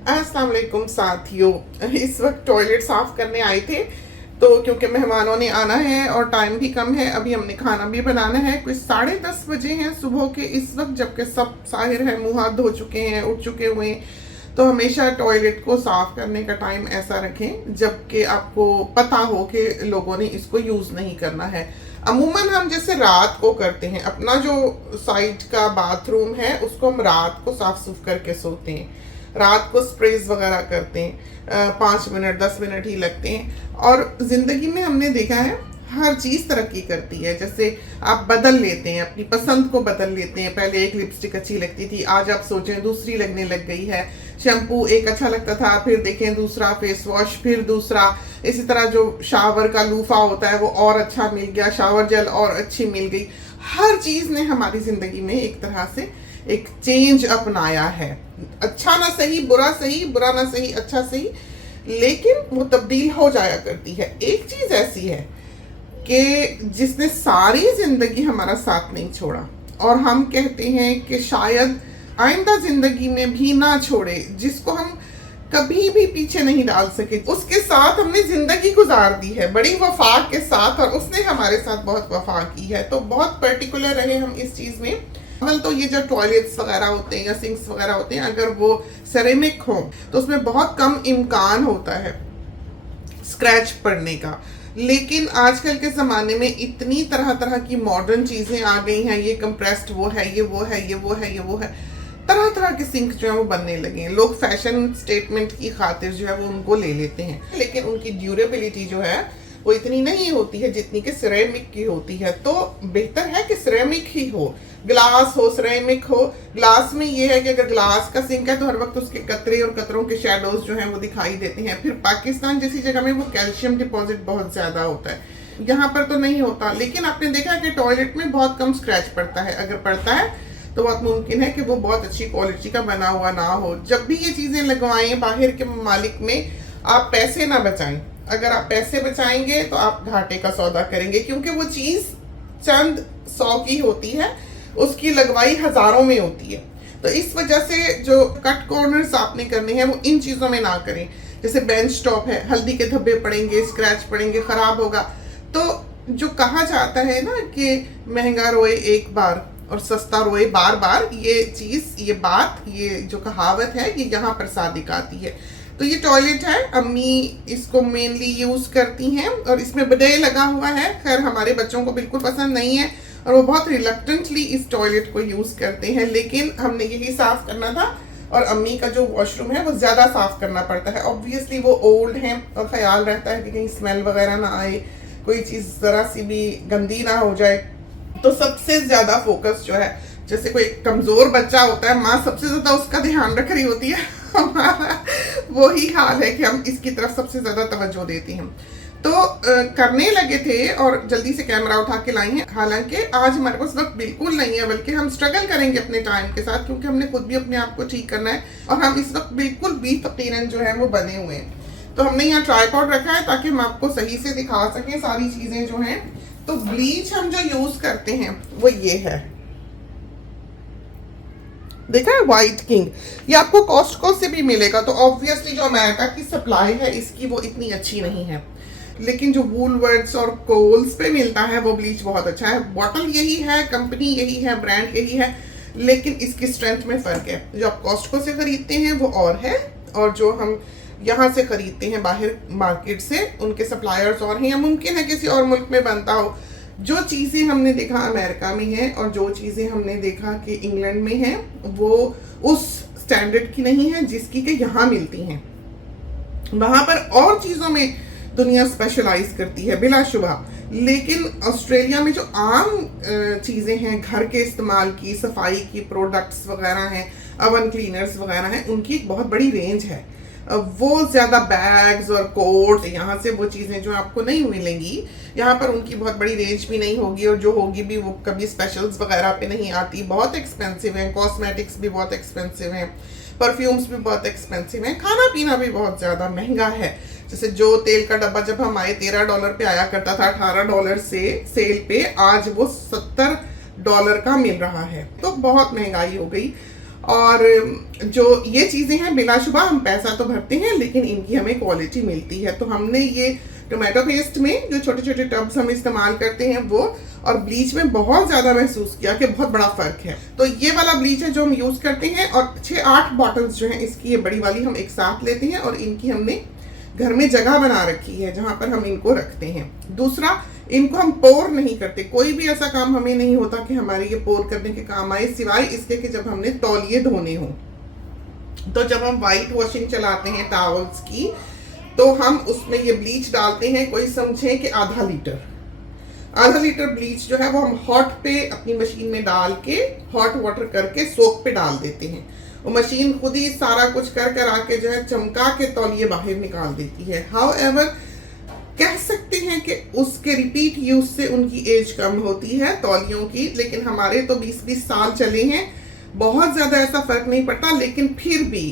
अस्सलाम वालेकुम साथियों। इस वक्त टॉयलेट साफ करने आए थे, तो क्योंकि मेहमानों ने आना है और टाइम भी कम है, अभी हमने खाना भी बनाना है। कुछ 10:30 बजे हैं सुबह के इस वक्त, जबकि सब साहिर है, मुंह हाथ धो चुके हैं, उठ चुके हुए हैं। तो हमेशा टॉयलेट को साफ करने का टाइम ऐसा रखें जबकि आपको पता हो कि लोगों ने इसको यूज़ नहीं करना है। अमूमन हम जैसे रात को करते हैं, अपना जो साइड का बाथरूम है उसको हम रात को साफ सुफ करके सोते हैं, रात को स्प्रेज वगैरह करते हैं। 5 मिनट 10 मिनट ही लगते हैं। और ज़िंदगी में हमने देखा है हर चीज़ तरक्की करती है। जैसे आप बदल लेते हैं, अपनी पसंद को बदल लेते हैं। पहले एक लिपस्टिक अच्छी लगती थी, आज आप सोचें दूसरी लगने लग गई है। शैम्पू एक अच्छा लगता था, फिर देखें दूसरा, फेस वॉश फिर दूसरा। इसी तरह जो शावर का लूफा होता है वो और अच्छा मिल गया, शावर जेल और अच्छी मिल गई। हर चीज़ ने हमारी ज़िंदगी में एक तरह से एक चेंज अपनाया है। अच्छा ना सही, बुरा सही, बुरा ना सही, अच्छा सही, लेकिन वो तब्दील हो जाया करती है। एक चीज़ ऐसी है कि जिसने सारी जिंदगी हमारा साथ नहीं छोड़ा, और हम कहते हैं कि शायद आइंदा जिंदगी में भी ना छोड़े, जिसको हम कभी भी पीछे नहीं डाल सके, उसके साथ हमने जिंदगी गुजार दी है बड़ी वफा के साथ, और उसने हमारे साथ बहुत वफा की है। तो बहुत पर्टिकुलर रहे हम इस चीज़ में। अवल तो ये जो टॉयलेट्स वगैरह होते हैं या सिंक्स वगैरह होते हैं, अगर वो सेरेमिक हो तो उसमें बहुत कम इम्कान होता है स्क्रैच पड़ने का। लेकिन आजकल के ज़माने में इतनी तरह तरह की मॉडर्न चीज़ें आ गई हैं, ये कंप्रेस्ड वो है, ये वो है, ये वो है, ये वो है, तरह तरह के सिंक जो है वो बनने लगे हैं। लोग फैशन स्टेटमेंट की खातिर जो है वो उनको ले लेते हैं, लेकिन उनकी ड्यूरेबिलिटी जो है वो इतनी नहीं होती है जितनी कि सिरेमिक की होती है। तो बेहतर है कि सिरेमिक ही हो, ग्लास हो, सिरेमिक हो। ग्लास में ये है कि अगर ग्लास का सिंक है तो हर वक्त उसके कतरे और कतरों के शेडोज जो हैं वो दिखाई देते हैं। फिर पाकिस्तान जैसी जगह में वो कैल्शियम डिपॉजिट बहुत ज़्यादा होता है, यहाँ पर तो नहीं होता। लेकिन आपने देखा है कि टॉयलेट में बहुत कम स्क्रैच पड़ता है, अगर पड़ता है तो बहुत मुमकिन है कि वो बहुत अच्छी क्वालिटी का बना हुआ ना हो। जब भी ये चीज़ें लगवाएं बाहर के ममालिक में, आप पैसे ना बचाएं। अगर आप पैसे बचाएंगे तो आप घाटे का सौदा करेंगे, क्योंकि वो चीज़ चंद 100 की होती है, उसकी लगवाई हज़ारों में होती है। तो इस वजह से जो कट कॉर्नर्स आपने करने हैं वो इन चीज़ों में ना करें। जैसे बेंच टॉप है, हल्दी के धब्बे पड़ेंगे, स्क्रैच पड़ेंगे, ख़राब होगा। तो जो कहा जाता है ना कि महंगा रोए एक बार और सस्ता रोए बार बार, ये चीज़, ये बात, ये जो कहावत है, ये यहाँ पर सादिक आती है। तो ये टॉयलेट है, अम्मी इसको मेनली यूज़ करती हैं, और इसमें बिdet लगा हुआ है। खैर हमारे बच्चों को बिल्कुल पसंद नहीं है और वो बहुत रिलक्टेंटली इस टॉयलेट को यूज़ करते हैं, लेकिन हमने यही साफ़ करना था। और अम्मी का जो वॉशरूम है वो ज़्यादा साफ़ करना पड़ता है। ऑब्वियसली वो ओल्ड हैं और ख़्याल रहता है कि कहीं स्मेल वगैरह ना आए, कोई चीज़ ज़रा सी भी गंदी ना हो जाए। तो सबसे ज़्यादा फोकस जो है, जैसे कोई कमज़ोर बच्चा होता है, माँ सबसे ज़्यादा उसका ध्यान रख रही होती है, हमारा वही हाल है कि हम इसकी तरफ सबसे ज़्यादा तवज्जो देते हैं। तो करने लगे थे और जल्दी से कैमरा उठा के लाई हैं। हालांकि आज हमारे पास वक्त बिल्कुल नहीं है, बल्कि हम स्ट्रगल करेंगे अपने टाइम के साथ, क्योंकि हमने खुद भी अपने आप को ठीक करना है, और हम इस वक्त बिल्कुल बेतकीरन जो है वो बने हुए हैं। तो हमने यहाँ ट्राइपॉड रखा है ताकि हम आपको सही से दिखा सकें सारी चीज़ें जो हैं। तो ब्लीच हम जो यूज़ करते हैं वो ये है, देखा है, वाइट किंग। ये आपको कॉस्टको से भी मिलेगा। तो ऑब्वियसली जो अमेरिका की सप्लाई है इसकी वो इतनी अच्छी नहीं है, लेकिन जो वूलवर्ड्स और कोल्स पे मिलता है वो ब्लीच बहुत अच्छा है। बॉटल यही है, कंपनी यही है, ब्रांड यही है, लेकिन इसकी स्ट्रेंथ में फ़र्क है। जो आप कॉस्टको से ख़रीदते हैं वो और है, और जो हम यहाँ से ख़रीदते हैं बाहर मार्केट से, उनके सप्लायर्स और हैं, या मुमकिन है किसी और मुल्क में बनता हो। जो चीज़ें हमने देखा अमेरिका में है और जो चीज़ें हमने देखा कि इंग्लैंड में है, वो उस स्टैंडर्ड की नहीं है जिसकी कि यहाँ मिलती हैं। वहाँ पर और चीज़ों में दुनिया स्पेशलाइज करती है बिलाशुबा, लेकिन ऑस्ट्रेलिया में जो आम चीज़ें हैं, घर के इस्तेमाल की, सफाई की प्रोडक्ट्स वगैरह हैं, ओवन क्लीनर्स वगैरह हैं, उनकी एक बहुत बड़ी रेंज है। वो ज़्यादा बैग्स और कोट्स, यहाँ से वो चीज़ें जो आपको नहीं मिलेंगी, यहाँ पर उनकी बहुत बड़ी रेंज भी नहीं होगी, और जो होगी भी वो कभी स्पेशल्स वगैरह पे नहीं आती। बहुत एक्सपेंसिव हैं, कॉस्मेटिक्स भी बहुत एक्सपेंसिव हैं, परफ्यूम्स भी बहुत एक्सपेंसिव हैं, खाना पीना भी बहुत ज़्यादा महंगा है। जैसे जो तेल का डब्बा जब हम आए $13 पे आया करता था, $18 से सेल पे, आज वो $70 का मिल रहा है। तो बहुत महंगाई हो गई। और जो ये चीज़ें हैं बिलाशुबा हम पैसा तो भरते हैं लेकिन इनकी हमें क्वालिटी मिलती है। तो हमने ये टोमेटो पेस्ट में जो छोटे छोटे टब्स हम इस्तेमाल करते हैं वो और ब्लीच में बहुत ज़्यादा महसूस किया कि बहुत बड़ा फ़र्क है। तो ये वाला ब्लीच है जो हम यूज़ करते हैं और 6-8 बॉटल्स जो हैं इसकी, ये बड़ी वाली हम एक साथ लेते हैं और इनकी हमने घर में जगह बना रखी है जहाँ पर हम इनको रखते हैं। दूसरा, इनको हम पोर नहीं करते, कोई भी ऐसा काम हमें नहीं होता कि हमारे ये पोर करने के काम आए, सिवाय इसके कि जब हमने तौलिए धोने हों। तो जब हम वाइट वॉशिंग चलाते हैं टॉवल्स की तो हम उसमें ये ब्लीच डालते हैं, कोई समझे कि आधा लीटर ब्लीच जो है वो हम हॉट पे अपनी मशीन में डाल के हॉट वाटर करके सोक पे डाल देते हैं। वो मशीन खुद ही सारा कुछ कर आके जो है चमका के तौलिए बाहर निकाल देती है। हाउएवर कह सकते हैं कि उसके रिपीट यूज से उनकी एज कम होती है तौलियों की, लेकिन हमारे तो 20-20 साल चले हैं, बहुत ज़्यादा ऐसा फर्क नहीं पड़ता। लेकिन फिर भी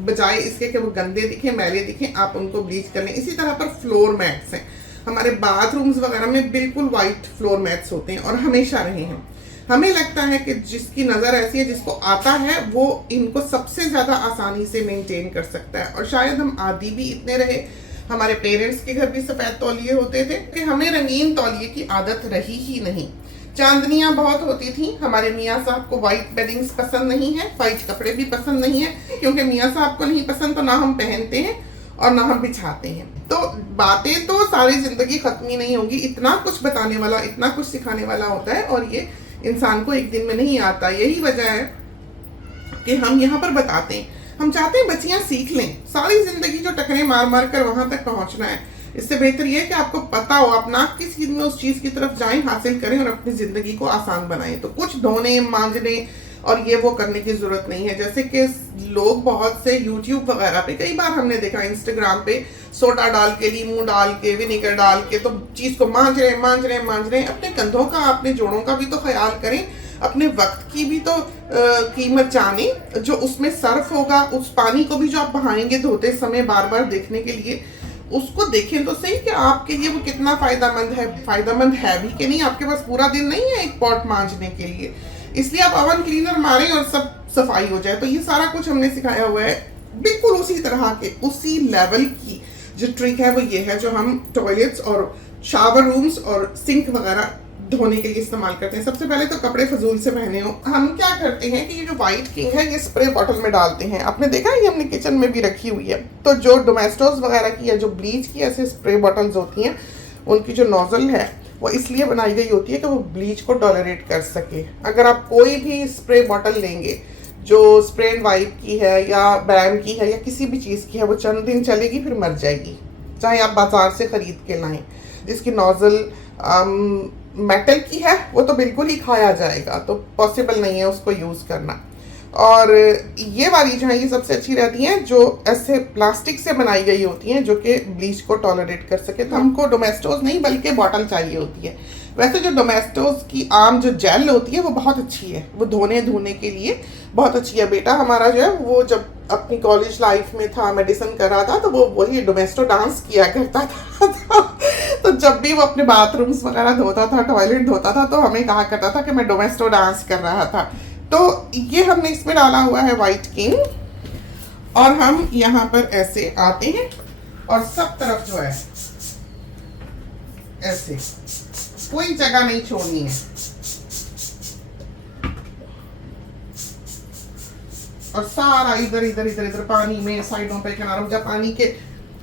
बजाय इसके कि वो गंदे दिखें, मैले दिखें, आप उनको ब्लीच कर लें। इसी तरह पर फ्लोर मैट्स हैं, हमारे बाथरूम्स वगैरह में बिल्कुल वाइट फ्लोर मैट्स होते हैं और हमेशा रहे हैं। हमें लगता है कि जिसकी नज़र ऐसी है, जिसको आता है, वो इनको सबसे ज़्यादा आसानी से मेंटेन कर सकता है। और शायद हम आदी भी इतने रहे, हमारे पेरेंट्स के घर भी सफ़ेद तौलिए होते थे कि हमें रंगीन तौलिए की आदत रही ही नहीं। चांदनियाँ बहुत होती थी, हमारे मियाँ साहब को वाइट बेडिंग्स पसंद नहीं है, वाइट कपड़े भी पसंद नहीं है, क्योंकि मियाँ साहब को नहीं पसंद तो ना हम पहनते हैं और ना हम बिछाते हैं। तो बातें तो सारी ज़िंदगी ख़त्म ही नहीं होगी, इतना कुछ बताने वाला, इतना कुछ सिखाने वाला होता है और ये इंसान को एक दिन में नहीं आता। यही वजह है कि हम यहाँ पर बताते हैं, हम चाहते हैं बच्चियाँ सीख लें। सारी ज़िंदगी जो टकरे मार मार कर वहाँ तक पहुँचना है, इससे बेहतर ये है कि आपको पता हो, आप नाक की सीध में उस चीज़ की तरफ जाएं, हासिल करें और अपनी ज़िंदगी को आसान बनाएं। तो कुछ धोने मांजने और ये वो करने की ज़रूरत नहीं है। जैसे कि लोग बहुत से यूट्यूब वगैरह पे कई बार हमने देखा, इंस्टाग्राम पे सोडा डाल के, लीमू डाल के, विनेगर डाल के तो चीज़ को मांज रहे। अपने कंधों का, अपने जोड़ों का भी तो ख्याल करें, अपने वक्त की भी तो कीमत जाने। जो उसमें सर्फ होगा, उस पानी को भी जो आप बहाएंगे धोते समय बार बार देखने के लिए, उसको देखें तो सही कि आपके लिए वो कितना फ़ायदेमंद है भी कि नहीं। आपके पास पूरा दिन नहीं है एक पॉट मांजने के लिए, इसलिए आप ओवन क्लीनर मारें और सब सफाई हो जाए। तो ये सारा कुछ हमने सिखाया हुआ है, बिल्कुल उसी तरह के, उसी लेवल की जो ट्रिक है वो ये है जो हम टॉयलेट्स और शावर रूम्स और सिंक वगैरह धोने के लिए इस्तेमाल करते हैं। सबसे पहले तो कपड़े फजूल से पहने हो, हम क्या करते हैं कि ये जो वाइट किंग है ये स्प्रे बॉटल में डालते हैं। आपने देखा है, ये हमने किचन में भी रखी हुई है। तो जो डोमेस्टोस वगैरह की या जो ब्लीच की ऐसे स्प्रे बॉटल्स होती हैं, उनकी जो नोजल है वो इसलिए बनाई गई होती है कि वो ब्लीच को टॉलरेट कर सके। अगर आप कोई भी स्प्रे बॉटल लेंगे जो स्प्रे एंड वाइप की है या बैम की है या किसी भी चीज़ की है, वो चंद दिन चलेगी फिर मर जाएगी, चाहे आप बाजार से ख़रीद के लाएं। जिसकी नोजल मेटल की है वो तो बिल्कुल ही खाया जाएगा, तो पॉसिबल नहीं है उसको यूज़ करना। और ये वाली जो है ये सबसे अच्छी रहती हैं, जो ऐसे प्लास्टिक से बनाई गई होती हैं जो कि ब्लीच को टॉलरेट कर सके। तो हमको डोमेस्टोस नहीं बल्कि बॉटल चाहिए होती है। वैसे जो डोमेस्टोस की आम जो जेल होती है वो बहुत अच्छी है, वो धोने के लिए बहुत अच्छी है। बेटा हमारा जो है वो जब अपनी कॉलेज लाइफ में था, मेडिसिन कर रहा था, तो वो वही डोमेस्टो डांस किया करता था। तो जब भी वो अपने बाथरूम्स वगैरह धोता था, टॉयलेट धोता था, तो हमें कहा करता था कि मैं डोमेस्टो डांस कर रहा था। तो ये हमने इसमें डाला हुआ है वाइट किंग, और हम यहाँ पर ऐसे आते हैं और सब तरफ जो है ऐसे, कोई जगह नहीं छोड़नी है। और सारा इधर पानी में, साइडों पे, किनारों, जब पानी के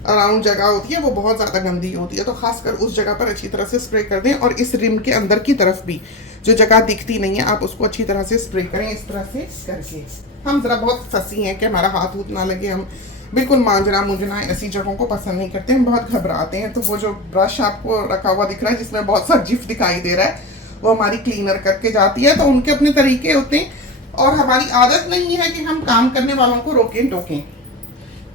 अराउंड जगह होती है वो बहुत ज़्यादा गंदी होती है, तो खासकर उस जगह पर अच्छी तरह से स्प्रे कर दें। और इस रिम के अंदर की तरफ भी जो जगह दिखती नहीं है, आप उसको अच्छी तरह से स्प्रे करें, इस तरह से करके। हम ज़रा बहुत फंसी हैं कि हमारा हाथ उत ना लगे, हम बिल्कुल मांजना मुंजना ऐसी जगहों को पसंद नहीं करते, हम बहुत घबराते हैं। तो वो जो ब्रश आपको रखा हुआ दिख रहा है जिसमें बहुत सा जिफ दिखाई दे रहा है, वो हमारी क्लीनर करके जाती है। तो उनके अपने तरीके होते हैं और हमारी आदत नहीं है कि हम काम करने वालों को रोकें टोकें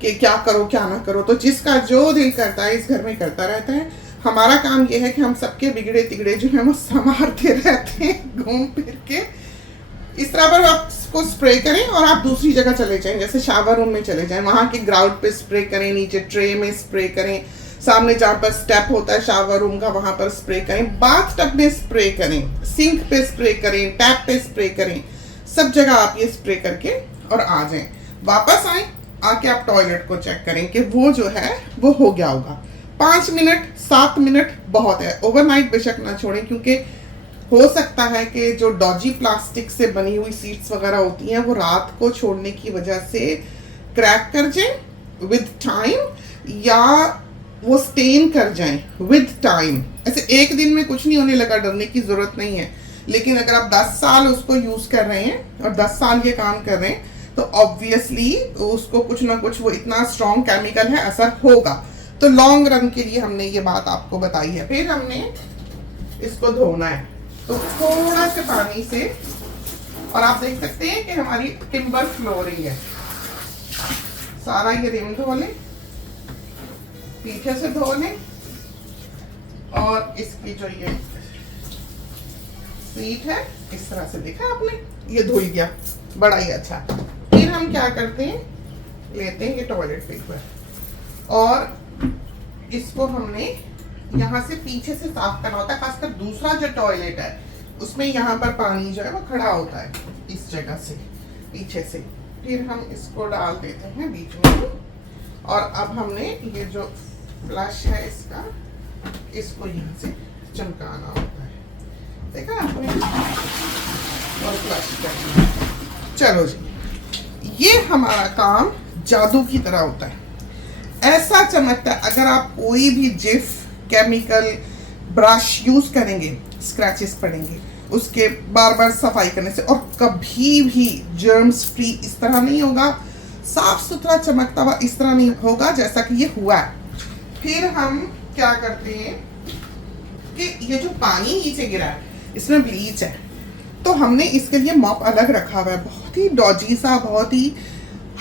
कि क्या करो क्या ना करो। तो जिसका जो दिल करता है इस घर में करता रहता है। हमारा काम यह है कि हम सबके बिगड़े तिगड़े जो है वो संवारते रहते हैं घूम फिर के। इस तरह पर आप इसको स्प्रे करें और आप दूसरी जगह चले जाएं, जैसे शावर रूम में चले जाएं, वहाँ के ग्राउंड पे स्प्रे करें, नीचे ट्रे में स्प्रे करें, सामने जहाँ पर स्टेप होता है शावर रूम का वहाँ पर स्प्रे करें, बाथ टब में स्प्रे करें, सिंक पे स्प्रे करें, टैप पे स्प्रे करें, सब जगह आप ये स्प्रे करके और आ जाएं। वापस आए, आके आप टॉयलेट को चेक करें कि वो जो है वो हो गया होगा। 5 मिनट 7 मिनट बहुत है, ओवरनाइट बेशक ना छोड़ें, क्योंकि हो सकता है कि जो डॉजी प्लास्टिक से बनी हुई सीट्स वगैरह होती हैं वो रात को छोड़ने की वजह से क्रैक कर जाएं विद टाइम, या वो स्टेन कर जाएं विद टाइम। ऐसे एक दिन में कुछ नहीं होने लगा, डरने की ज़रूरत नहीं है। लेकिन अगर आप 10 साल उसको यूज़ कर रहे हैं और 10 साल ये काम कर रहे हैं तो ऑब्वियसली उसको कुछ ना कुछ, वो इतना स्ट्रॉन्ग केमिकल है, असर होगा। तो लॉन्ग रन के लिए हमने ये बात आपको बताई है। फिर हमने इसको धोना है, तो थोड़ा से पानी से, और आप देख सकते हैं कि हमारी टिम्बर फ्लोरिंग है, सारा ये रिम धो लें, पीछे से धो लें, और इसकी जो ये सीट है इस तरह से, देखा आपने, ये धुल गया, बड़ा ही अच्छा। फिर हम क्या करते हैं, लेते हैं ये टॉयलेट पेपर और इसको हमने यहाँ से पीछे से साफ करना होता है। खासकर दूसरा जो टॉयलेट है उसमें यहाँ पर पानी जो है वो खड़ा होता है इस जगह से, पीछे से। फिर हम इसको डाल देते हैं बीच में, और अब हमने ये जो फ्लश है इसका, इसको यहाँ से चमकाना होता है, देखा आपने, और फ्लश करना। चलो जी, ये हमारा काम जादू की तरह होता है, ऐसा चमकता है। अगर आप कोई भी जिफ केमिकल ब्रश यूज करेंगे, स्क्रैचेस पड़ेंगे उसके बार बार सफाई करने से, और कभी भी जर्म्स फ्री इस तरह नहीं होगा, साफ सुथरा चमकता हुआ इस तरह नहीं होगा जैसा कि ये हुआ है। फिर हम क्या करते हैं कि ये जो पानी नीचे गिरा है इसमें ब्लीच है, तो हमने इसके लिए मॉप अलग रखा हुआ है, बहुत ही डॉजी सा, बहुत ही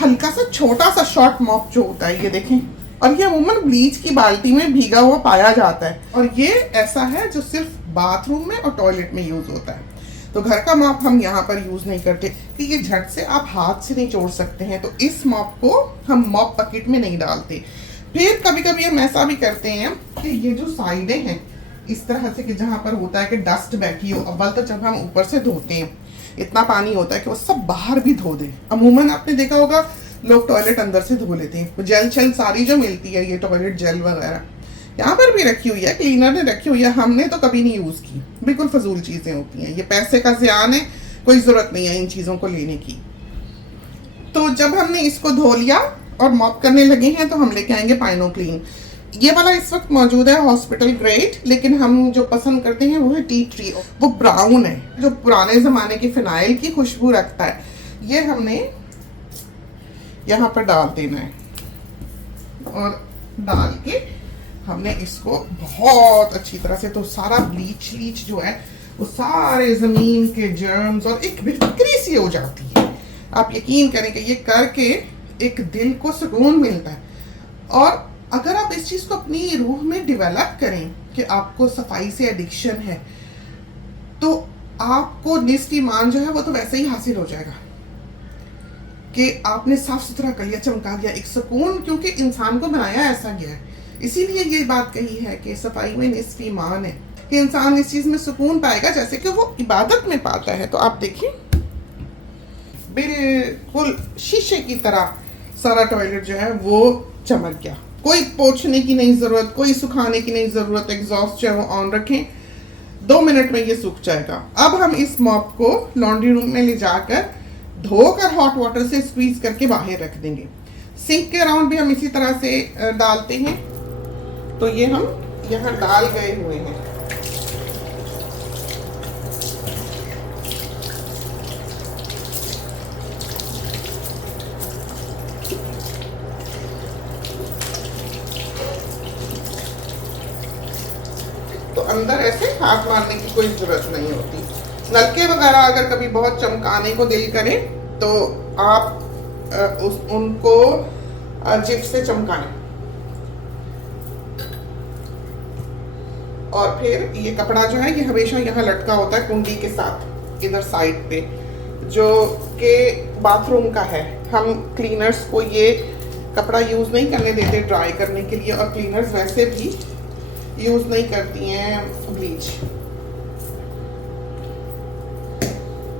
हल्का सा छोटा सा शॉर्ट मॉप जो होता है, ये देखें। और ये अमूमन ब्लीच की बाल्टी में भीगा हुआ पाया जाता है, और ये ऐसा है जो सिर्फ बाथरूम में और टॉयलेट में यूज होता है। तो घर का मॉप हम यहाँ पर यूज नहीं करते कि ये झट से आप हाथ से नहीं जोड़ सकते हैं, तो इस मॉप को हम मॉप बकेट में नहीं डालते। फिर कभी कभी हम ऐसा भी करते हैं कि ये जो साइडें हैं इस तरह से, कि जहाँ पर होता है कि डस्ट बैठी हो, अव्वल तो जब हम ऊपर से धोते हैं इतना पानी होता है कि वो सब बाहर भी धो दें। अमूमन आपने देखा होगा लोग टॉयलेट अंदर से धो लेते हैं, जेल छल सारी जो मिलती है, ये टॉयलेट जेल वगैरह यहाँ पर भी रखी हुई है, क्लीनर ने रखी हुई है, हमने तो कभी नहीं यूज़ की, बिल्कुल फजूल चीज़ें होती हैं, ये पैसे का ज़ियान है, कोई ज़रूरत नहीं है इन चीज़ों को लेने की। तो जब हमने इसको धो लिया और मॉप करने लगे हैं तो हम लेके आएंगे पाइनो क्लीन। ये वाला इस वक्त मौजूद है हॉस्पिटल ग्रेड, लेकिन हम जो पसंद करते हैं वो है टी ट्री, वो ब्राउन है, जो पुराने ज़माने की फिनाइल की खुशबू रखता है। ये हमने यहाँ पर डाल देना है, और डाल के हमने इसको बहुत अच्छी तरह से, तो सारा ब्लीच जो है वो सारे ज़मीन के जर्म्स और एक बिक्री सी हो जाती है। आप यकीन करें कि ये करके एक दिल को सुकून मिलता है। और अगर आप इस चीज़ को अपनी रूह में डेवलप करें कि आपको सफाई से एडिक्शन है, तो आपको निस्फ ईमान जो है वो तो वैसे ही हासिल हो जाएगा कि आपने साफ सुथरा कर लिया, चमका दिया, एक सुकून, क्योंकि इंसान को बनाया ऐसा गया है। इसीलिए ये बात कही है कि सफाई में निस्फ ईमान है, कि इंसान इस चीज़ में सुकून पाएगा जैसे कि वो इबादत में पाता है। तो आप देखिए बिल्कुल शीशे की तरह सारा टॉयलेट जो है वो चमक गया, कोई पोंछने की नहीं ज़रूरत, कोई सुखाने की नहीं ज़रूरत, एग्जॉस्ट जो है वो ऑन रखें, 2 मिनट में ये सूख जाएगा। अब हम इस मॉप को लॉन्ड्री रूम में ले जाकर धोकर हॉट वाटर से स्क्वीज करके बाहर रख देंगे। सिंक के अराउंड भी हम इसी तरह से डालते हैं, तो ये हम यहाँ डाल गए हुए हैं। तो अंदर ऐसे हाथ मारने की कोई जरूरत नहीं होती। नलके वगैरह अगर कभी बहुत चमकाने को दिल करे तो आप उनको जिप से चमकाएं। और फिर ये कपड़ा जो है ये हमेशा यहाँ लटका होता है कुंडी के साथ इधर साइड पे, जो कि बाथरूम का है। हम क्लीनर्स को ये कपड़ा यूज़ नहीं करने देते ड्राई करने के लिए, और क्लीनर्स वैसे भी यूज़ नहीं करती हैं ब्लीच।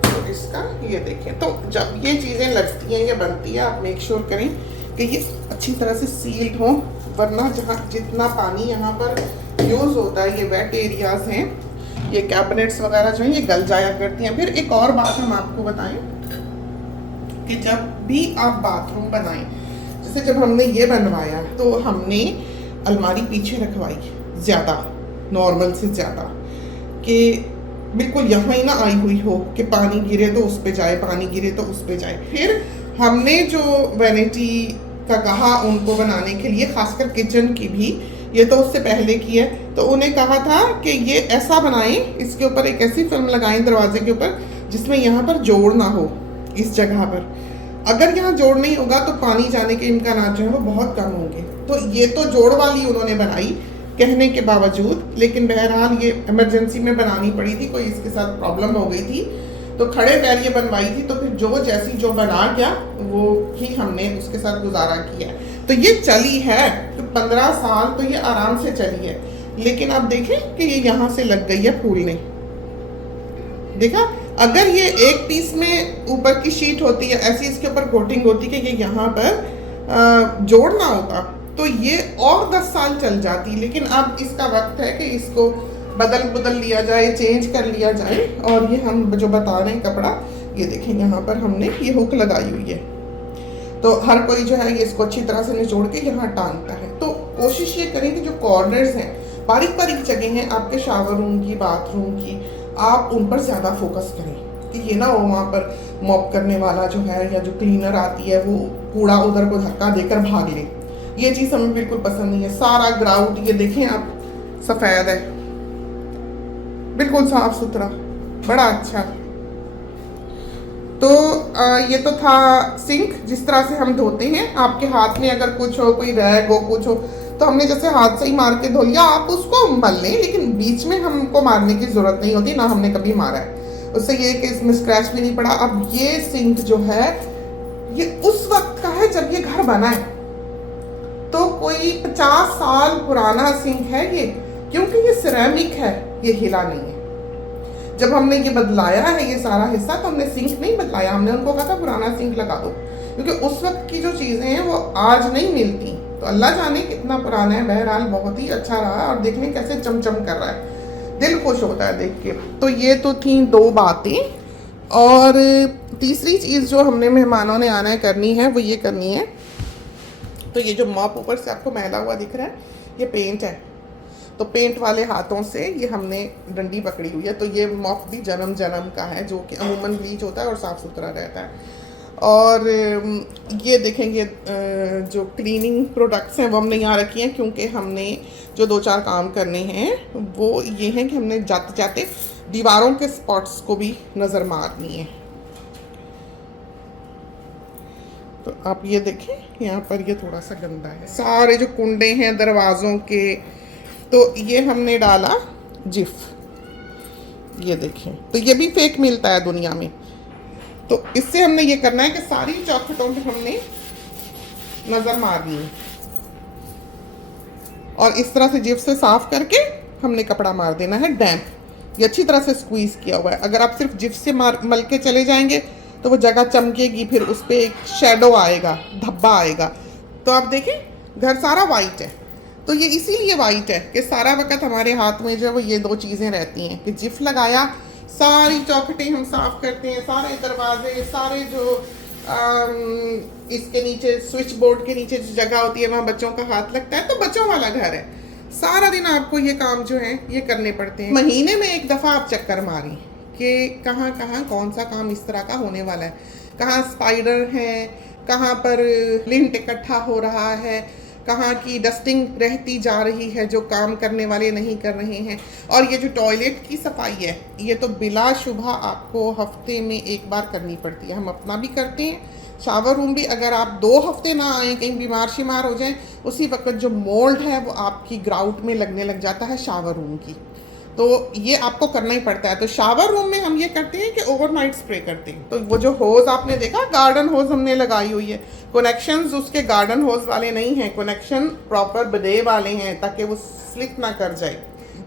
तो इसका, ये देखें। तो जब ये चीज़ें लगती हैं या बनती है, आप मेक श्योर करें कि ये अच्छी तरह से सील्ड हो, वरना जहाँ जितना पानी यहाँ पर यूज़ होता है, ये वेट एरियाज हैं, ये कैबिनेट्स वगैरह जो हैं ये गल जाया करती हैं। फिर एक और बात हम आपको बताएं कि जब भी आप बाथरूम बनाएं, जैसे जब हमने ये बनवाया तो हमने अलमारी पीछे रखवाई ज़्यादा, नॉर्मल से ज़्यादा, कि बिल्कुल यहाँ ही ना आई हुई हो कि पानी गिरे तो उस पे जाए, पानी गिरे तो उस पे जाए। फिर हमने जो वैनिटी का कहा उनको बनाने के लिए, खासकर किचन की भी, ये तो उससे पहले की है, तो उन्हें कहा था कि ये ऐसा बनाएं, इसके ऊपर एक ऐसी फिल्म लगाएं दरवाजे के ऊपर जिसमें यहाँ पर जोड़ ना हो। इस जगह पर अगर यहाँ जोड़ नहीं होगा तो पानी जाने के इम्कानात जो है वो बहुत कम होंगे। तो ये तो जोड़ वाली उन्होंने बनाई कहने के बावजूद, लेकिन बहरहाल ये इमरजेंसी में बनानी पड़ी थी, कोई इसके साथ प्रॉब्लम हो गई थी, तो खड़े पैर ये बनवाई थी। तो फिर जो जैसी जो बना गया वो ही हमने उसके साथ गुजारा किया। तो ये चली है, तो 15 साल तो ये आराम से चली है। लेकिन आप देखें कि ये यहाँ से लग गई है फूलने, देखा। अगर ये एक पीस में ऊपर की शीट होती है, ऐसी इसके ऊपर कोटिंग होती कि ये यहाँ पर जोड़ना होता, तो ये और 10 साल चल जाती। लेकिन अब इसका वक्त है कि इसको बदल लिया जाए, चेंज कर लिया जाए। और ये हम जो बता रहे हैं कपड़ा, ये देखें यहाँ पर हमने ये हुक लगाई हुई है, तो हर कोई जो है ये इसको अच्छी तरह से निचोड़ के यहाँ टांगता है। तो कोशिश ये करें कि जो कॉर्नर्स हैं, बारीक बारीक जगह हैं आपके शावर रूम की, बाथरूम की, आप उन पर ज़्यादा फोकस करें कि ये ना हो वहाँ पर मॉप करने वाला जो है या जो क्लीनर आती है वो कूड़ा उधर को धक्का देकर भाग ले। ये चीज़ हमें बिल्कुल पसंद नहीं है। सारा ग्राउंड ये देखें आप, सफ़ेद है, बिल्कुल साफ सुथरा, बड़ा अच्छा। तो ये तो था सिंक, जिस तरह से हम धोते हैं। आपके हाथ में अगर कुछ हो, कोई रैग हो, कुछ हो, तो हमने जैसे हाथ से ही मार के धो लिया, आप उसको मल लें, लेकिन बीच में हमको मारने की ज़रूरत नहीं होती, ना हमने कभी मारा है। उससे ये कि इसमें स्क्रैच भी नहीं पड़ा। अब ये सिंक जो है ये उस वक्त का है जब ये घर बना है, तो कोई 50 साल पुराना सिंक है ये, क्योंकि ये सिरेमिक है, ये हिला नहीं है। जब हमने ये बदलाया है ये सारा हिस्सा, तो हमने सिंक नहीं बदलाया, हमने उनको कहा था पुराना सिंक लगा दो, क्योंकि उस वक्त की जो चीज़ें हैं वो आज नहीं मिलती। तो अल्लाह जाने कितना पुराना है। बहरहाल बहुत ही अच्छा रहा, और देखने कैसे चमचम कर रहा है, दिल खुश होता है देख के। तो ये तो थी 2 बातें। और तीसरी चीज़ जो हमने मेहमानों ने आना है करनी है वो ये करनी है, तो ये जो मॉप ऊपर से आपको मैला हुआ दिख रहा है, ये पेंट है। तो पेंट वाले हाथों से ये हमने डंडी पकड़ी हुई है। तो ये मॉप भी जन्म का है, जो कि अमूमन ब्लीच होता है और साफ़ सुथरा रहता है। और ये देखेंगे जो क्लीनिंग प्रोडक्ट्स हैं वो हमने यहाँ रखी हैं, क्योंकि हमने जो 2-4 काम करने हैं वो ये हैं कि हमने जाते जाते दीवारों के स्पॉट्स को भी नज़र मारनी है। तो आप ये देखें यहाँ पर ये थोड़ा सा गंदा है, सारे जो कुंडे हैं दरवाज़ों के, तो ये हमने डाला जिफ, ये देखें। तो ये भी फेक मिलता है दुनिया में। तो इससे हमने ये करना है कि सारी चौखटों पे हमने नज़र मारनी है, और इस तरह से जिप से साफ करके हमने कपड़ा मार देना है डैम्प। ये अच्छी तरह से स्क्वीज़ किया हुआ है। अगर आप सिर्फ जिप से मल के चले जाएंगे तो वो जगह चमकेगी, फिर उस पर एक शेडो आएगा, धब्बा आएगा। तो आप देखें घर सारा वाइट है, तो ये इसीलिए वाइट है कि सारा वक्त हमारे हाथ में जो है वो ये 2 चीज़ें रहती हैं कि जिप लगाया, सारी चौखटें हम साफ करते हैं, सारे दरवाजे, सारे जो इसके नीचे स्विच बोर्ड के नीचे जो जगह होती है वहाँ बच्चों का हाथ लगता है, तो बच्चों वाला घर है। सारा दिन आपको ये काम जो है ये करने पड़ते हैं। महीने में एक दफ़ा आप चक्कर मारें कि कहाँ कहाँ कौन सा काम इस तरह का होने वाला है, कहाँ स्पाइडर है, कहाँ पर लिंट इकट्ठा हो रहा है, कहाँ की डस्टिंग रहती जा रही है जो काम करने वाले नहीं कर रहे हैं। और ये जो टॉयलेट की सफाई है ये तो बिलाशुबा आपको हफ्ते में 1 बार करनी पड़ती है। हम अपना भी करते हैं, शावर रूम भी। अगर आप 2 हफ्ते ना आएँ, कहीं बीमार शिमार हो जाएं, उसी वक्त जो मोल्ड है वो आपकी ग्राउट में लगने लग जाता है शावर रूम की, तो ये आपको करना ही पड़ता है। तो शावर रूम में हम ये करते हैं कि ओवरनाइट स्प्रे करते हैं। तो वो जो होज़ आपने देखा, गार्डन होज़ हमने लगाई हुई है। कनेक्शंस उसके गार्डन होज़ वाले नहीं हैं, कनेक्शन प्रॉपर बिdet वाले हैं ताकि वो स्लिप ना कर जाए।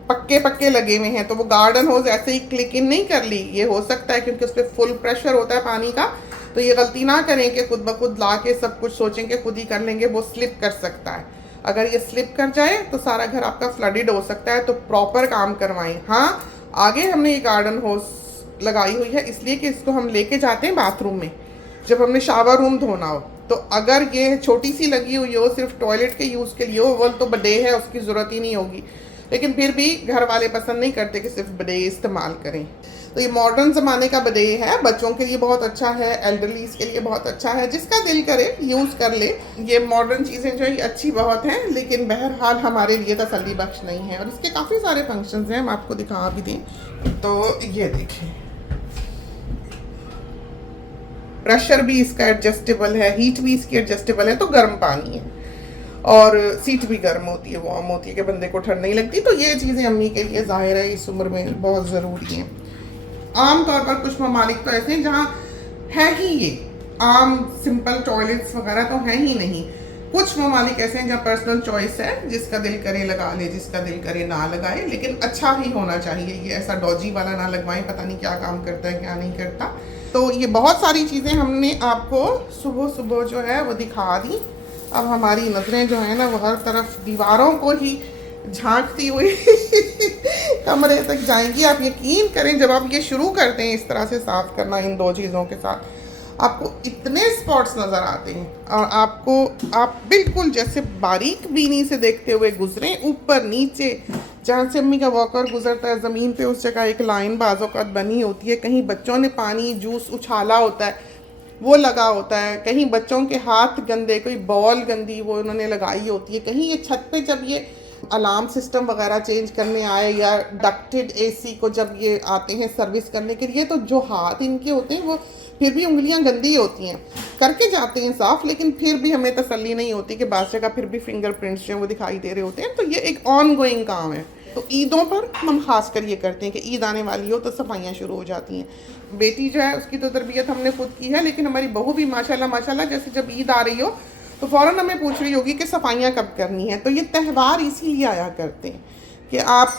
पक्के पक्के लगे हुए हैं, तो वो गार्डन होज ऐसे ही क्लिक इन नहीं कर ली। ये हो सकता है क्योंकि उस पर फुल प्रेशर होता है पानी का, तो ये गलती ना करें कि खुद ब खुद ला के सब कुछ सोचेंगे खुद ही कर लेंगे, वो स्लिप कर सकता है। अगर ये स्लिप कर जाए तो सारा घर आपका फ्लडेड हो सकता है, तो प्रॉपर काम करवाएं। हाँ, आगे हमने ये गार्डन होज लगाई हुई है इसलिए कि इसको हम लेके जाते हैं बाथरूम में जब हमने शावर रूम धोना हो। तो अगर ये छोटी सी लगी हुई हो, सिर्फ टॉयलेट के यूज़ के लिए हो, वो तो बडे है, उसकी ज़रूरत ही नहीं होगी। लेकिन फिर भी घर वाले पसंद नहीं करते कि सिर्फ बडे इस्तेमाल करें। तो ये मॉडर्न ज़माने का बडे है, बच्चों के लिए बहुत अच्छा है, एल्डरलीज के लिए बहुत अच्छा है, जिसका दिल करे यूज़ कर ले। ये मॉडर्न चीज़ें जो है अच्छी बहुत हैं, लेकिन बहरहाल हमारे लिए तसल्ली बख्श नहीं है। और इसके काफ़ी सारे फंक्शंस हैं, हम आपको दिखा भी दें तो ये देखें, प्रेशर भी इसका एडजस्टेबल है, हीट भी इसकी एडजस्टेबल है, तो गर्म पानी है और सीट भी गर्म होती है, वार्म होती है कि बंदे को ठंड नहीं लगती। तो ये चीज़ें अम्मी के लिए ज़ाहिर है इस उम्र में बहुत ज़रूरी हैं। आम तौर पर कुछ ममालिक तो ऐसे हैं जहाँ है ही ये आम सिंपल टॉयलेट्स वगैरह तो हैं ही नहीं। कुछ ममालिक ऐसे हैं जहाँ पर्सनल चॉइस है, जिसका दिल करे लगा ले, जिसका दिल करे ना लगाए, लेकिन अच्छा ही होना चाहिए। ये ऐसा डॉजी वाला ना लगवाएं, पता नहीं क्या काम करता है क्या नहीं करता। तो ये बहुत सारी चीज़ें हमने आपको सुबह सुबह जो है वो दिखा दी। अब हमारी नज़रें जो है ना वो हर तरफ दीवारों को ही झांकती हुई कमरे तक जाएंगी। आप यकीन करें, जब आप ये शुरू करते हैं इस तरह से साफ़ करना इन दो चीज़ों के साथ, आपको इतने स्पॉट्स नज़र आते हैं और आप बिल्कुल जैसे बारीक बीनी से देखते हुए गुजरें, ऊपर नीचे, जहाँ से अम्मी का वॉकर गुजरता है ज़मीन पे उस जगह एक लाइन बाज़ोक़ात बनी होती है। कहीं बच्चों ने पानी जूस उछाला होता है वो लगा होता है, कहीं बच्चों के हाथ गंदे, कोई बॉल गंदी वो उन्होंने लगाई होती है, कहीं ये छत पे जब ये अलार्म सिस्टम वगैरह चेंज करने आए या डक्टेड एसी को जब ये आते हैं सर्विस करने के लिए, तो जो हाथ इनके होते हैं वो फिर भी उंगलियां गंदी होती हैं, करके जाते हैं साफ़, लेकिन फिर भी हमें तसल्ली नहीं होती कि बादशाह जगह फिर भी फिंगरप्रिंट्स जो हैं वो दिखाई दे रहे होते हैं। तो ये एक ऑन गोइंग काम है। तो ईदों पर हम खास कर ये करते हैं कि ईद आने वाली हो तो सफाइयाँ शुरू हो जाती हैं। बेटी जो है उसकी तो तरबियत हमने खुद की है, लेकिन हमारी बहू भी माशाल्लाह जैसे जब ईद आ रही हो तो फ़ौरन हमें पूछ रही होगी कि सफाइयाँ कब करनी है। तो ये त्यौहार इसीलिए आया करते हैं कि आप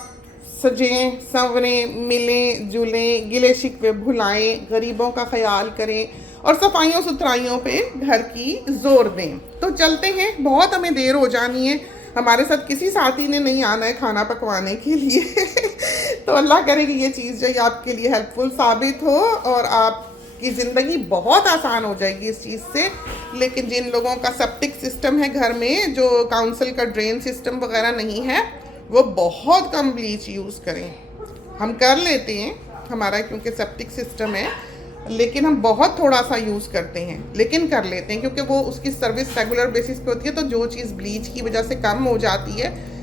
सजें, संवरें, मिलें जुलें, गिले शिकवे भुलाएं, गरीबों का ख्याल करें और सफाइयों सुथराइयों पे घर की जोर दें। तो चलते हैं, बहुत हमें देर हो जानी है, हमारे साथ किसी साथी ने नहीं आना है खाना पकवाने के लिए तो अल्लाह करे कि ये चीज़ जो है आपके लिए हेल्पफुल साबित हो और आपकी ज़िंदगी बहुत आसान हो जाएगी इस चीज़ से। लेकिन जिन लोगों का सेप्टिक सिस्टम है घर में, जो काउंसिल का ड्रेन सिस्टम वगैरह नहीं है, वो बहुत कम ब्लीच यूज़ करें। हम कर लेते हैं हमारा क्योंकि सेप्टिक सिस्टम है, लेकिन हम बहुत थोड़ा सा यूज़ करते हैं, लेकिन कर लेते हैं क्योंकि वो उसकी सर्विस रेगुलर बेसिस पे होती है। तो जो चीज़ ब्लीच की वजह से कम हो जाती है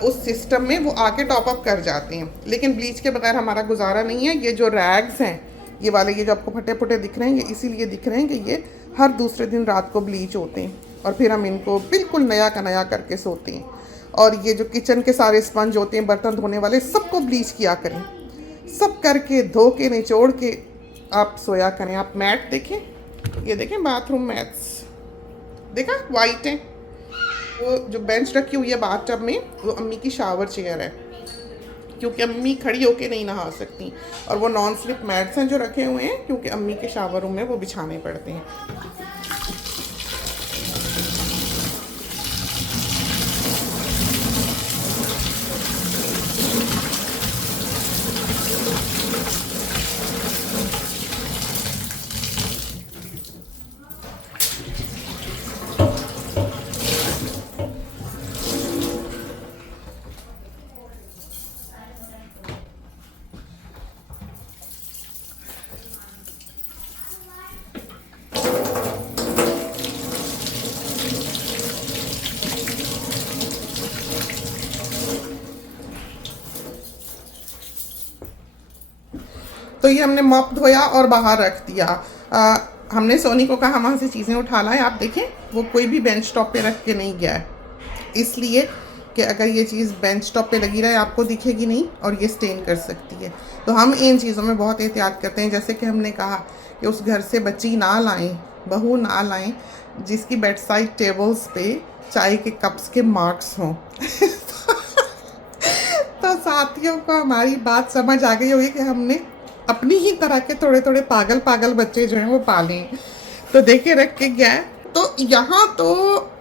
उस सिस्टम में, वो आके टॉप अप कर जाते हैं। लेकिन ब्लीच के बगैर हमारा गुजारा नहीं है। ये जो रैग्स हैं, ये वाले, ये जो आपको फटे फटे दिख रहे हैं, ये इसीलिए दिख रहे हैं कि ये हर दूसरे दिन रात को ब्लीच होते हैं और फिर हम इनको बिल्कुल नया का नया करके सोते हैं। और ये जो किचन के सारे स्पंज होते हैं बर्तन धोने वाले, सबको ब्लीच किया करें, सब करके धो के निचोड़ के आप सोया करें। आप मैट देखें, ये देखें बाथरूम मैट्स, देखा वाइट है। वो जो बेंच रखी हुई है बाथटब में, वो अम्मी की शावर चेयर है क्योंकि अम्मी खड़ी होके नहीं नहा सकती, और वो नॉन स्लिप मैट्स हैं जो रखे हुए हैं क्योंकि अम्मी के शावर रूम में वो बिछाने पड़ते हैं। तो ये हमने मॉप धोया और बाहर रख दिया। हमने सोनी को कहा वहाँ से चीज़ें उठा लाएं। आप देखें वो कोई भी बेंच टॉप पे रख के नहीं गया है, इसलिए कि अगर ये चीज़ बेंच टॉप पे लगी रहे आपको दिखेगी नहीं और ये स्टेन कर सकती है। तो हम इन चीज़ों में बहुत एहतियात करते हैं। जैसे कि हमने कहा कि उस घर से बच्ची ना लाएं, बहू ना लाएं जिसकी बेड साइड टेबल्स पे चाय के कप्स के मार्क्स हों तो साथियों को हमारी बात समझ आ गई होगी कि हमने अपनी ही तरह के थोड़े थोड़े पागल पागल बच्चे जो हैं वो पाले हैं। तो देखिए रख के गया है। तो यहाँ तो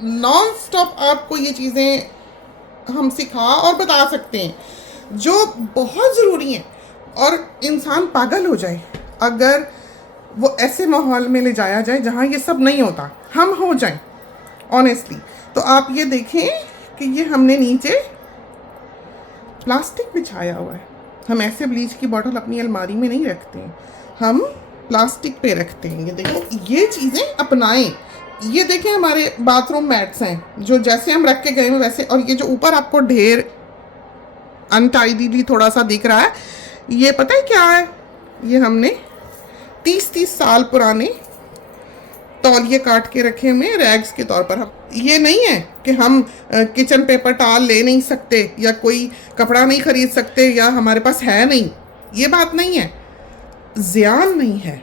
नॉन स्टॉप आपको ये चीज़ें हम सिखा और बता सकते हैं जो बहुत ज़रूरी हैं, और इंसान पागल हो जाए अगर वो ऐसे माहौल में ले जाया जाए जहाँ ये सब नहीं होता, हम हो जाएं ऑनेस्टली। तो आप ये देखें कि ये हमने नीचे प्लास्टिक बिछाया हुआ है। हम ऐसे ब्लीच की बोतल अपनी अलमारी में नहीं रखते हैं, हम प्लास्टिक पे रखते हैं। ये देखो, ये चीज़ें अपनाएं। ये देखें हमारे बाथरूम मैट्स हैं जो जैसे हम रख के गए हैं वैसे, और ये जो ऊपर आपको ढेर अनटाइडीली थोड़ा सा दिख रहा है, ये पता है क्या है? ये हमने 30-30 साल पुराने तौलिए काट के रखे हुए रैग्स के तौर पर। हम ये नहीं है कि हम किचन पेपर टॉवल ले नहीं सकते या कोई कपड़ा नहीं खरीद सकते या हमारे पास है नहीं, ये बात नहीं है। ज़ियान नहीं है।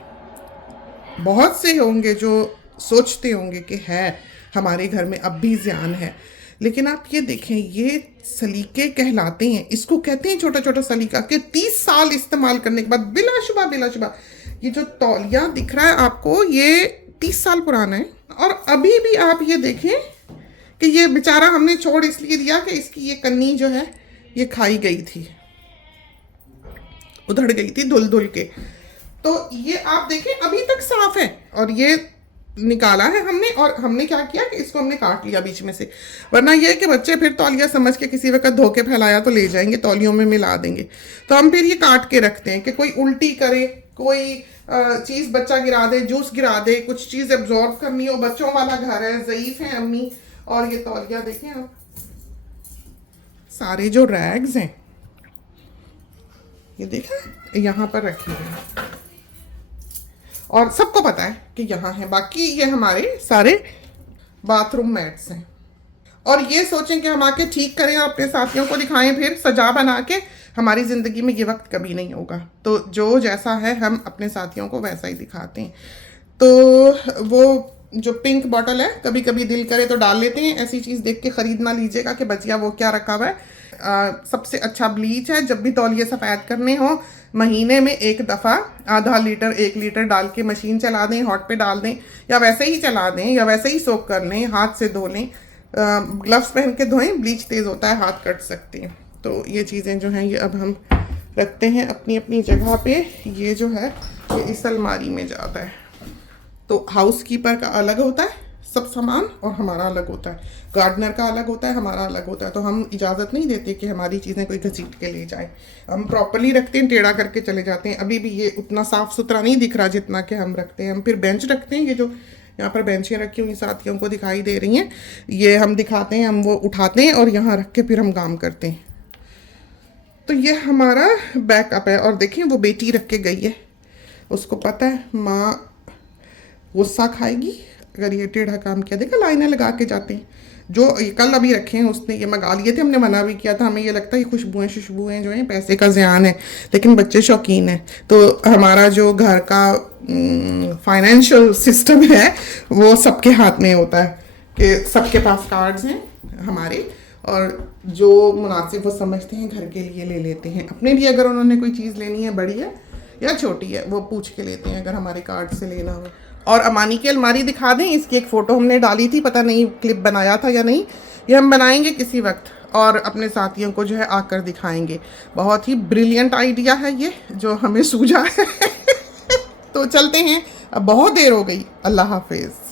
बहुत से होंगे जो सोचते होंगे कि है हमारे घर में अब भी ज़ियान है, लेकिन आप ये देखें, ये सलीके कहलाते हैं। इसको कहते हैं छोटा छोटा सलीका के 30 साल इस्तेमाल करने के बाद बिलाशुबा ये जो तौलिया दिख रहा है आपको, ये 30 साल पुराना है। और अभी भी आप ये देखें कि ये बेचारा हमने छोड़ इसलिए दिया कि इसकी ये कन्नी जो है ये खाई गई थी, उधड़ गई थी धुल धुल के। तो ये आप देखें अभी तक साफ है, और ये निकाला है हमने, और हमने क्या किया कि इसको हमने काट लिया बीच में से। वरना ये है कि बच्चे फिर तौलिया समझ के किसी वक्त धोके फैलाया तो ले जाएंगे, तौलियों में मिला देंगे। तो हम फिर ये काट के रखते हैं कि कोई उल्टी करे, कोई चीज़ बच्चा गिरा दे, जूस गिरा दे, कुछ चीज़ एब्जॉर्ब करनी हो। बच्चों वाला घर है, ज़ईफ है अम्मी। और ये तौलिया देखें आप, सारे जो रैग्स हैं ये देखा यहाँ पर रखे हैं, और सबको पता है कि यहाँ है। बाकी ये हमारे सारे बाथरूम मैट्स हैं। और ये सोचें कि हम आके ठीक करें और अपने साथियों को दिखाएं फिर सजा बना के, हमारी ज़िंदगी में ये वक्त कभी नहीं होगा। तो जो जैसा है हम अपने साथियों को वैसा ही दिखाते हैं। तो वो जो पिंक बॉटल है, कभी कभी दिल करे तो डाल लेते हैं। ऐसी चीज़ देख के ख़रीद ना लीजिएगा कि बचिया वो क्या रखा हुआ है। सबसे अच्छा ब्लीच है, जब भी तौलिए सफ़ेद करने हो महीने में एक दफ़ा आधा लीटर 1 लीटर डाल के मशीन चला दें, हॉट पे डाल दें, या वैसे ही चला दें, या वैसे ही सोक कर लें, हाथ से धो लें। ग्लव्स पहन के धोएं, ब्लीच तेज़ होता है, हाथ कट सकते हैं। तो ये चीज़ें जो हैं ये अब हम रखते हैं अपनी अपनी जगह पे। ये जो है ये इस अलमारी में जाता है। तो हाउस कीपर का अलग होता है सब सामान, और हमारा अलग होता है। गार्डनर का अलग होता है, हमारा अलग होता है। तो हम इजाज़त नहीं देते कि हमारी चीज़ें कोई घसीट के ले जाए। हम प्रॉपरली रखते हैं, टेढ़ा करके चले जाते हैं। अभी भी ये उतना साफ़ सुथरा नहीं दिख रहा जितना कि हम रखते हैं। हम फिर बेंच रखते हैं, ये जो यहाँ पर बेंचें रखी हुई साथियों को दिखाई दे रही हैं, ये हम दिखाते हैं, हम वो उठाते हैं और यहाँ रख के फिर हम काम करते हैं। तो ये हमारा बैकअप है। और देखिए वो बेटी रख के गई है, उसको पता है माँ गुस्सा खाएगी अगर ये टेढ़ा काम किया। देखा लाइनें लगा के जाते हैं। जो कल अभी रखे हैं उसने ये मंगा लिए थे, हमने मना भी किया था। हमें ये लगता है ये खुशबुएं जो हैं पैसे का ज़ियान है, लेकिन बच्चे शौकीन हैं। तो हमारा जो घर का फाइनेंशियल सिस्टम है वो सबके हाथ में होता है कि सबके पास कार्ड्स हैं हमारे, और जो मुनासिब वो समझते हैं घर के लिए ले लेते हैं। अपने लिए अगर उन्होंने कोई चीज़ लेनी है, बड़ी है या छोटी है, वो पूछ के लेते हैं अगर हमारे कार्ड से लेना हो। और अमानी की अलमारी दिखा दें, इसकी एक फ़ोटो हमने डाली थी, पता नहीं क्लिप बनाया था या नहीं। ये हम बनाएंगे किसी वक्त और अपने साथियों को जो है आकर दिखाएंगे। बहुत ही ब्रिलियंट आइडिया है ये जो हमें सूझा है। तो चलते हैं, अब बहुत देर हो गई। अल्लाह हाफिज़।